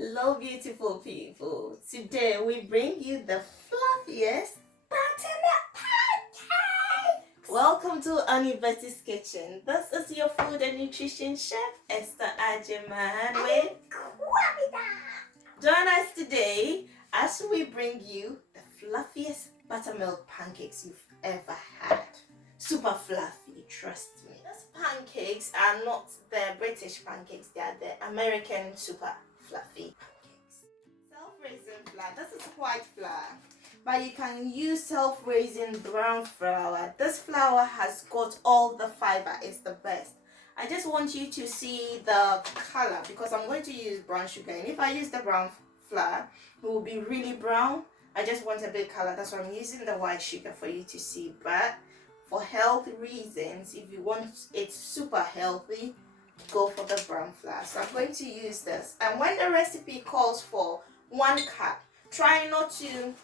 Hello, beautiful people. Today we bring you the fluffiest buttermilk pancakes. Welcome to AnneBetty's kitchen. This is your food and nutrition chef, Esther Ajiman with Join us today as we bring you the fluffiest buttermilk pancakes you've ever had. Super fluffy, trust me. These pancakes are not the British pancakes, they are the American super fluffy pancakes. Self-raising flour, this is white flour, but you can use self-raising brown flour. This flour has got all the fiber, it's the best. I just want you to see the color because I'm going to use brown sugar, and if I use the brown flour, it will be really brown. I just want a bit color, that's why I'm using the white sugar for you to see. But for health reasons, if you want it super healthy, go for the brown flour. So I'm going to use this, and when the recipe calls for 1 cup, try not to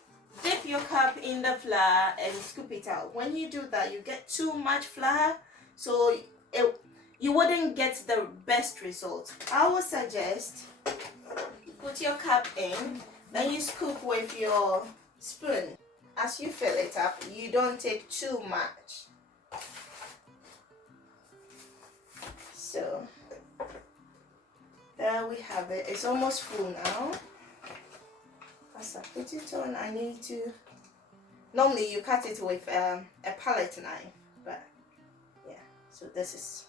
dip your cup in the flour and scoop it out. When you do that, you get too much flour, so you wouldn't get the best result. I would suggest you put your cup in, then you scoop with your spoon. As you fill it up, you don't take too much. So there we have it. It's almost full now. As I put it on, I need to. Normally you cut it with a palette knife, but yeah. So this is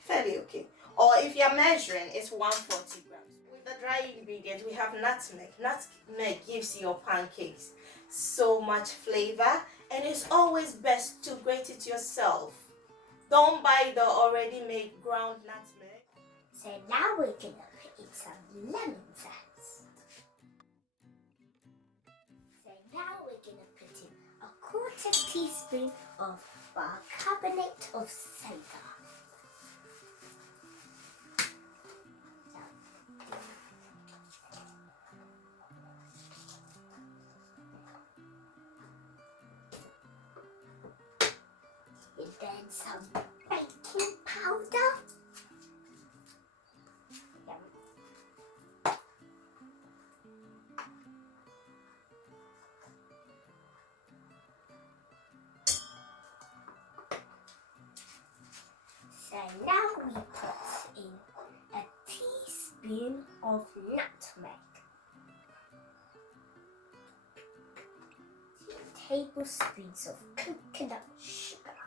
fairly okay. Or if you're measuring, it's 140 grams. With the dry ingredient, we have nutmeg. Nutmeg gives your pancakes so much flavor, and it's always best to grate it yourself. Don't buy the already made ground nutmeg. So now we're gonna put in some lemon zest. So now we're gonna put in a 1/4 teaspoon of bicarbonate of soda. And then some baking powder. So now we put in a teaspoon of nutmeg, 2 tablespoons of coconut sugar,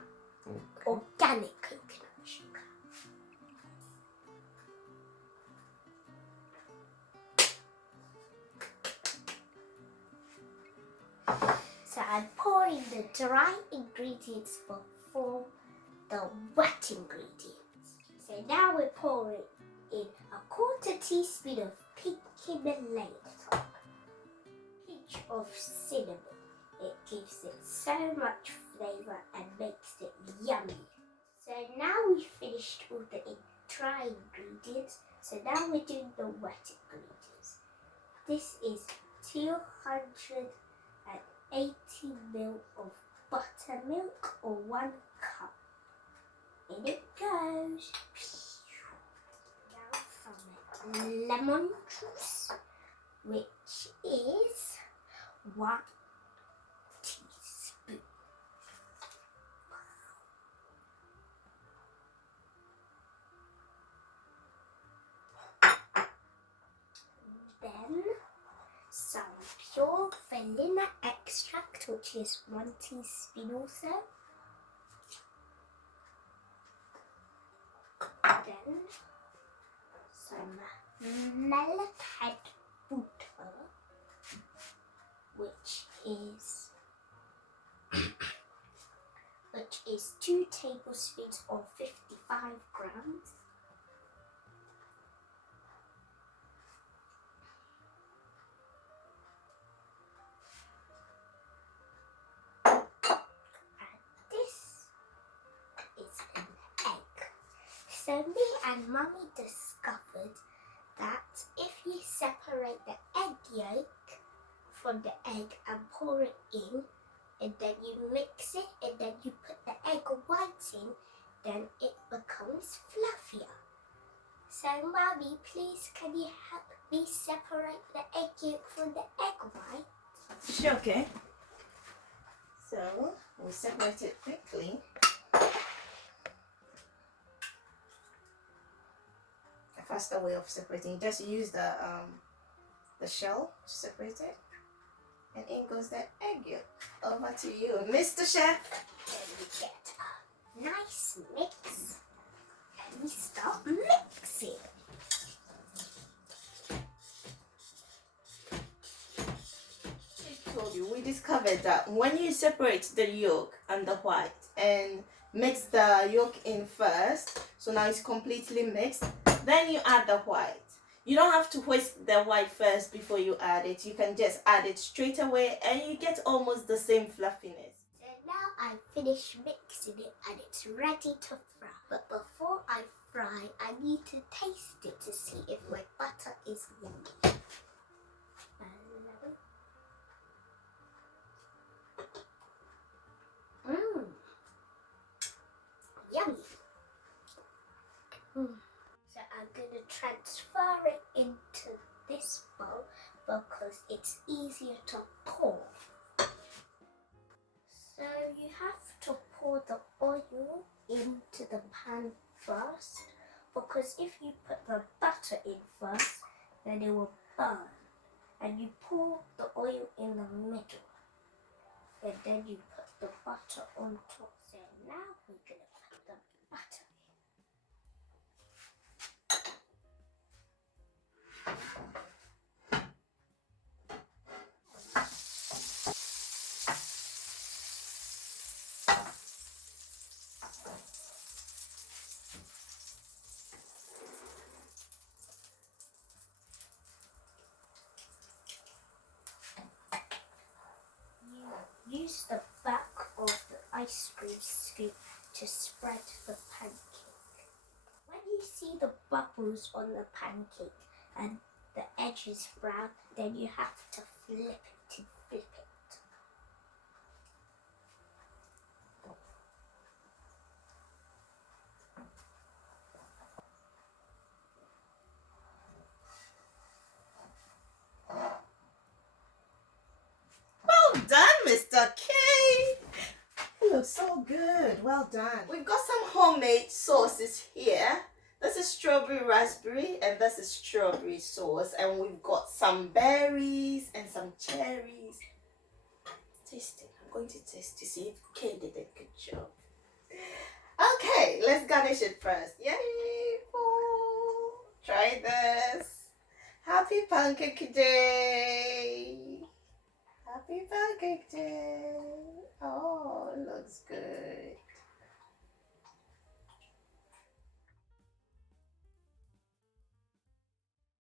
organic coconut sugar, so I'm pouring the dry ingredients before the wet ingredients. So now we're pouring in a 1/4 teaspoon of pinky top, pinch of cinnamon. It gives it so much flavour and makes it yummy. So now we've finished all the dry ingredients. So now we're doing the wet ingredients. This is 280 ml of buttermilk or 1 cup. In it goes. Now some lemon juice, which is 1 teaspoon. Then some pure vanilla extract, which is 1 teaspoon also. Then some melted butter, which is 2 tablespoons or 55 grams. And this is an egg. So me and Mummy discovered that if you separate the egg yolk from the egg and pour it in, and then you mix it, and then you put the egg white in, then it becomes fluffier. So Mummy, please can you help we separate the egg yolk from the egg white? Sure, okay. So we separate it quickly. A faster way of separating, just use the shell to separate it. And in goes the egg yolk. Over to you, Mr. Chef. Then we get a nice mix. And we start mixing. We discovered that when you separate the yolk and the white and mix the yolk in first, so now it's completely mixed, then you add the white. You don't have to whisk the white first before you add it. You can just add it straight away and you get almost the same fluffiness. So now I finished mixing it and it's ready to fry. But before I fry, I need to taste it to see if my butter is yummy. Yummy. So I'm going to transfer it into this bowl because it's easier to pour. So you have to pour the oil into the pan first, because if you put the butter in first, then it will burn. And you pour the oil in the middle, and then you put the butter on top. So now we're going to put the butter in. Use the back of the ice cream scoop to spread the pancake. When you see the bubbles on the pancake and the edge is brown, then you have to flip it and flip it. Well done, Mr. K. It looks so good. Well done. We've got some homemade sauces here. This is strawberry raspberry and this is strawberry sauce. And we've got some berries and some cherries. Taste it. I'm going to taste to see if Kay did a good job. Okay, let's garnish it first. Yay! Oh, try this. Happy Pancake Day! Happy Pancake Day! Oh, it looks good.